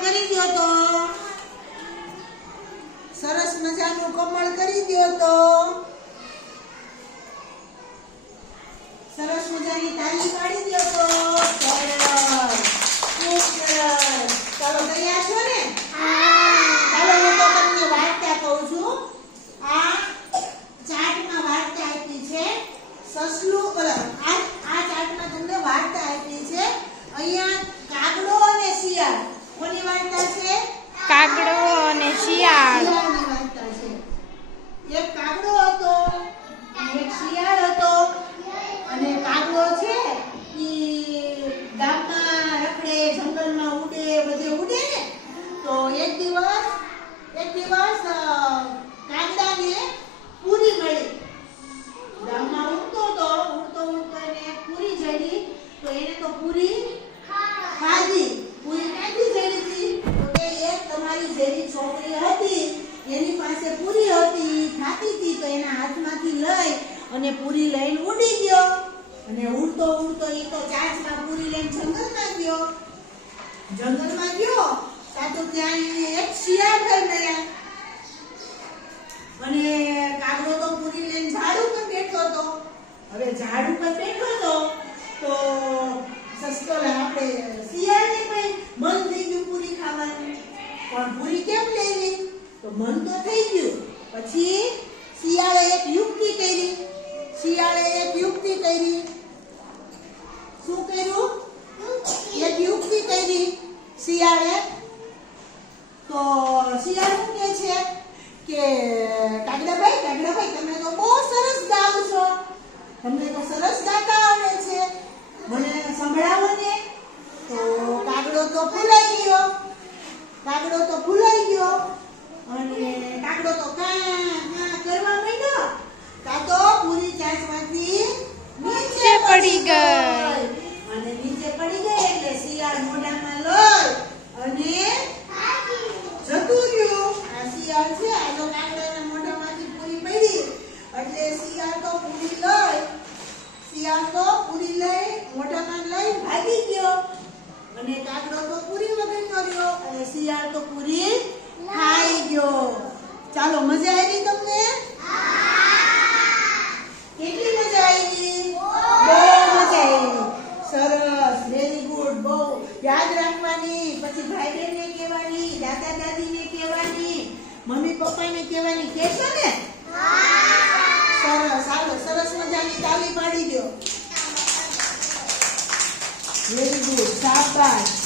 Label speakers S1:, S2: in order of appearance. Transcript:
S1: કરી દો તો. સરસ મજાનું કમળ કરી દો તો. સરસ મજાની તાલી પાડી એને તો પૂરી ખાધી. પૂરી ક્યાંથી ઝેરી હતી? તો કે એક તમારી જેવી છોકરી હતી. એની પાસે પૂરી હતી ખાતી હતી તો એના હાથમાંથી લઈ અને પૂરી લઈને ઉડી ગયો. અને ઉડતો ઉડતો એ તો ચાંચમાં પૂરી લઈને જંગલમાં ગયો. જંગલમાં ગયો. સાચો ત્યાં એને એક શિયાળ થઈ મળ્યા. અને કાગડો તો પૂરી લઈને ઝાડ ઉપર બેઠો હતો. હવે ઝાડ ઉપર બેઠો હતો. તો સસ્તો લા આપણે શિયાળને પણ મન થઈ ગયું પૂરી ખાવાનું. પણ પૂરી કેમ લેવી? તો મન તો થઈ ગયું. પછી શિયાળે એક યુક્તિ કરી. શિયાળે એક યુક્તિ કરી. શું કર્યું? એક યુક્તિ કરી શિયાળે. તો શિયાળ શું કહે છે? કે કાગડાભાઈ કાગડાભાઈ, તમે તો બહુ સરસ ગાવ છો. તમને તો સરસ ગાતા સંભળાવો ને. તો કાગડો તો ભૂલાઈ ગયો. કાગડો તો ભૂલાઈ ગયો. અને કાગડો તો કા કા કરવા માંડ્યો? તા તો પૂરી ચાંચમાંથી નીચે પડી ગઈ. અને નીચે પડી ગઈ એટલે શિયાળ મોઢામાં લઈ અને જતું રહ્યું આ શિયાળ છે આ તો કાગડાના મોઢામાંથી પૂરી પડી એટલે શિયાળ તો પૂરી લઈ શિયાળ તો પૂરી લઈ મોઢામાં લઈ ભાગી ગયો અને કાગડો તો પૂરી વગર કર્યો અને શિયાળ તો પૂરી ખાઈ ગયો. ચાલો, મજા આવી તમને? કેટલી મજા આવી બહુ મજા આવી સરસ વેરી ગુડ બહુ. યાદ રાખવાની, પછી ભાઈ બહેનને કહેવાની દાદા દાદીને કહેવાની, મમ્મી પપ્પાને કહેવાની. કહેશો ને? સરસ, હાલો, સરસ મજાની તાલી પાડી દો. Very good trabalho